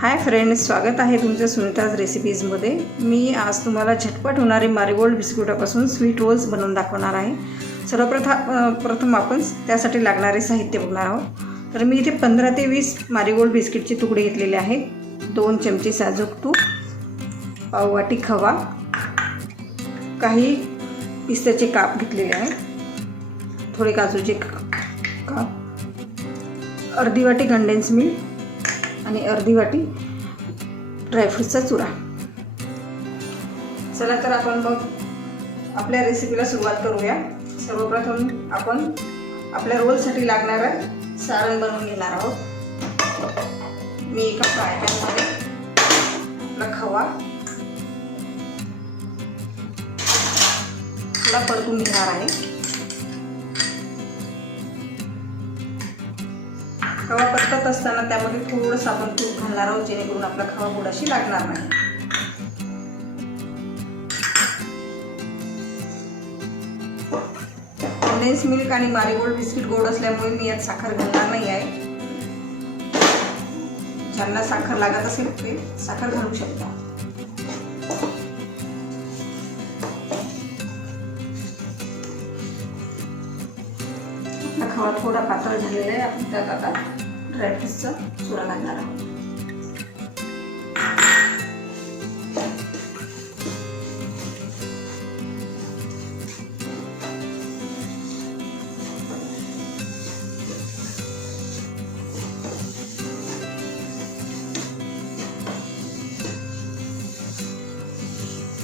Hi friends, स्वागत आहे तुमच्या सुनीताज रेसिपीजमध्ये। मी आज तुम्हाला झटपट होणारे मारीगोल्ड बिस्कुटापासून स्वीट रोल्स बनवून दाखवणार आहे। सर्वप्रथम आपण त्यासाठी लागणारे साहित्य बघणार आहोत। तर मी इथे 15 ते 20 मारीगोल्ड बिस्किटचे तुकडे घेतलेले आहेत। 2 चमचे साजूक तूप, पाव वाटी खवा, काही पिस्त्याचे काप घेतलेले आहेत, थोडे काजूचे काप, अर्धी वाटी कंडेन्स मिल्क आणि अर्धी वाटी ड्रायफ्रूटचा चुरा। चला तर आपण मग आपल्या रेसिपीला सुरुवात करूया। सर्वप्रथम आपण आपल्या रोलसाठी लागणारं सारण बनवून घेणार आहोत। मी एका फ्राय पॅनमध्ये आपला खवा थोडा परतून घेणार आहे। खवा परतत असताना त्यामध्ये थोडंसं आपण तूप घालणार आहोत, जेणेकरून आपला खवा बुडाशी लागणार नाही। कंडेन्स मिल्क आणि मारीगोल्ड बिस्किट गोड असल्यामुळे मी यात साखर घालणार नाही आहे। ज्यांना साखर लागत असेल ते साखर घालू शकता। खवा थोडा पातळ झालेला आहे। आपण त्यात आता ड्रायफ्रूटचा चुरा घालणार आहोत।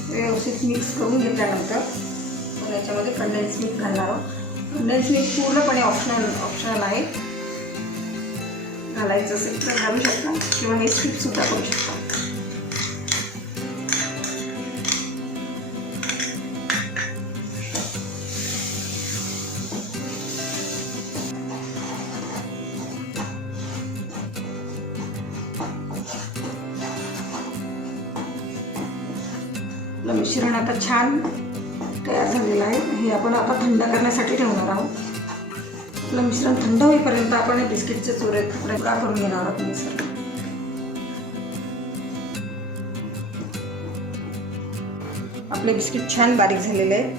व्यवस्थित मिक्स करून घेतल्यानंतर आपण याच्यामध्ये कंडेन्स मिल्क घालणार आहोत। कंडेन्स मिल्क पूर्णपणे ऑप्शनल आहे। घालायचं असेल तर घालू शकता किंवा हे स्किप सुद्धा करू शकता। आपलं मिश्रण आता छान तयार झालेलं आहे। हे आपण आता थंड करण्यासाठी ठेवणार आहोत। आपलं मिश्रण थंड होईपर्यंत आपण हे बिस्किटचे चुरे तुकडा करून घेणार आहोत। मिश्रण आपले बिस्किट छान बारीक झालेले आहे।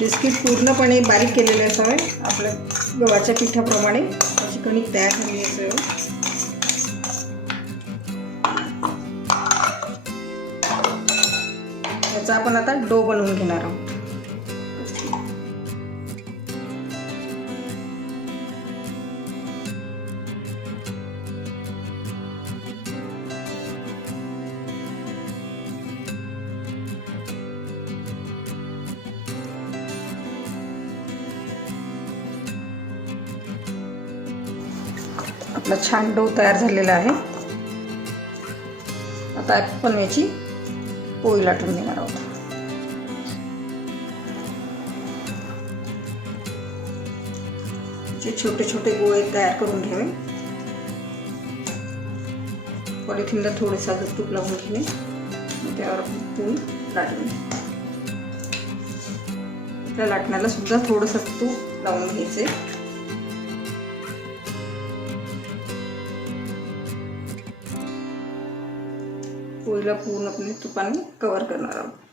बिस्किट पूर्णपणे बारीक केलेले असावे। आपल्या गव्हाच्या पिठाप्रमाणे अशी कणिक तयार झालेली असावी। याचा आपण आता डो बनवून घेणार आहोत। आपला छान डो तयार झालेला आहे। आता आपण याची पोळी लाटून घेणार आहोत। छोटे छोटे गोळे तयार करून घ्यावे। पॉलिथिनला थोडे साजूक तूप लावून घेणे, त्यावर पोळी लाटून त्या लाटण्याला सुद्धा थोडंसं तूप लावून घ्यायचे। पोळीला पूर्णपणे तुपाने कव्हर करणार आहोत।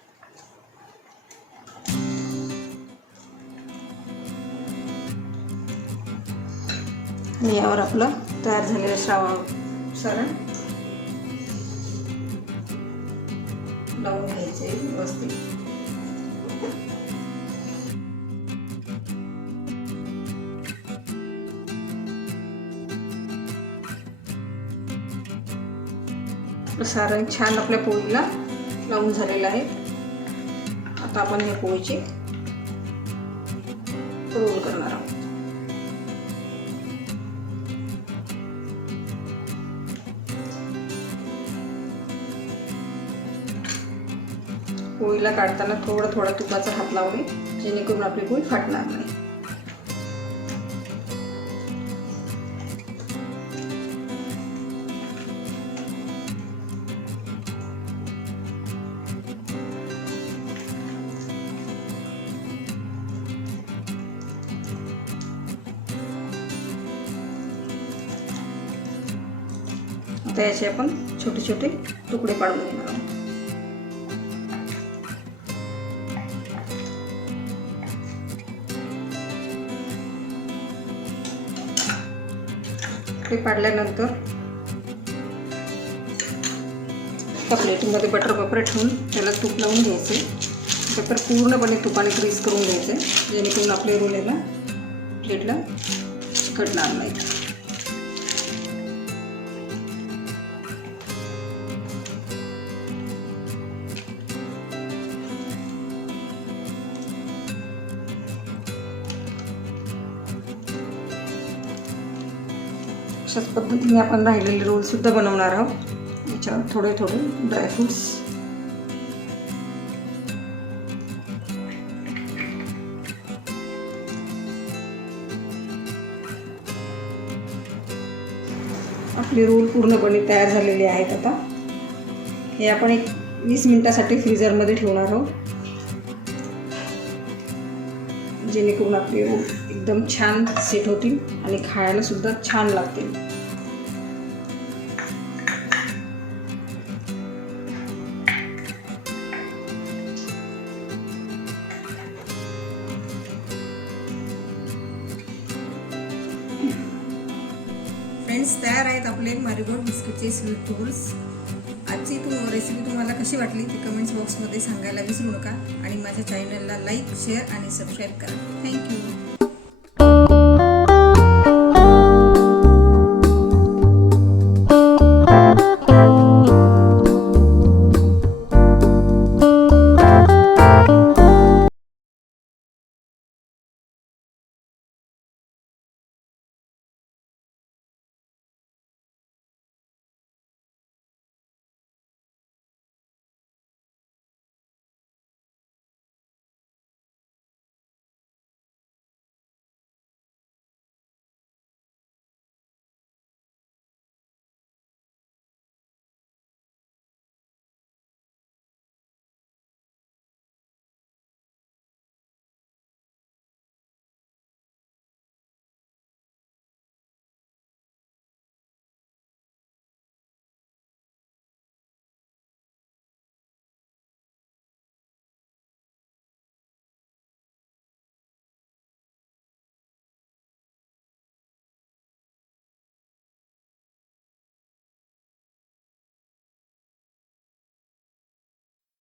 आणि यावर आपलं तयार झालेलं सारण लावून घ्यायचे व्यवस्थित। सारण छान आपल्या पोळीला लावून झालेलं आहे। आता आपण या पोळीचे रोल करणार आहोत। पोळीला काढताना थोडा तुपाचा हात लावणे, जेणेकरून आपली पोळी फाटणार नाही। आता याचे आपण छोटे छोटे तुकडे पाडून घेणार आहोत. ते पाडल्यानंतर त्या प्लेटमध्ये बटर पेपर ठेवून त्याला तूप लावून घ्यायचे. पेपर पूर्णपणे तुपाने ग्रीस करून घ्यायचे, जेणेकरून आपले रोल याला प्लेटला चिकटणार नाहीत. अशाच पद्धतीने आपण राहिलेले रोलसुद्धा बनवणार आहोत. याच्यावर थोडे थोडे ड्रायफ्रूट्स आपले रोल पूर्णपणे तयार झालेले आहेत. आता हे आपण एक 20 मिनिटासाठी फ्रीजरमध्ये ठेवणार आहोत, जेणेकरून आपले रोल एकदम छान सेट होतील आणि खायला सुद्धा छान लागतील. फ्रेंड्स, तयार आहेत आपले मारीगोल्ड बिस्किटचे स्वीट रोल्स. आजची रेसिपी तुम्हाला कशी वाटली ते कमेंट्स बॉक्समध्ये सांगायला विसरू नका आणि माझ्या चॅनलला लाईक, शेअर आणि सबस्क्राईब करा. थँक्यू.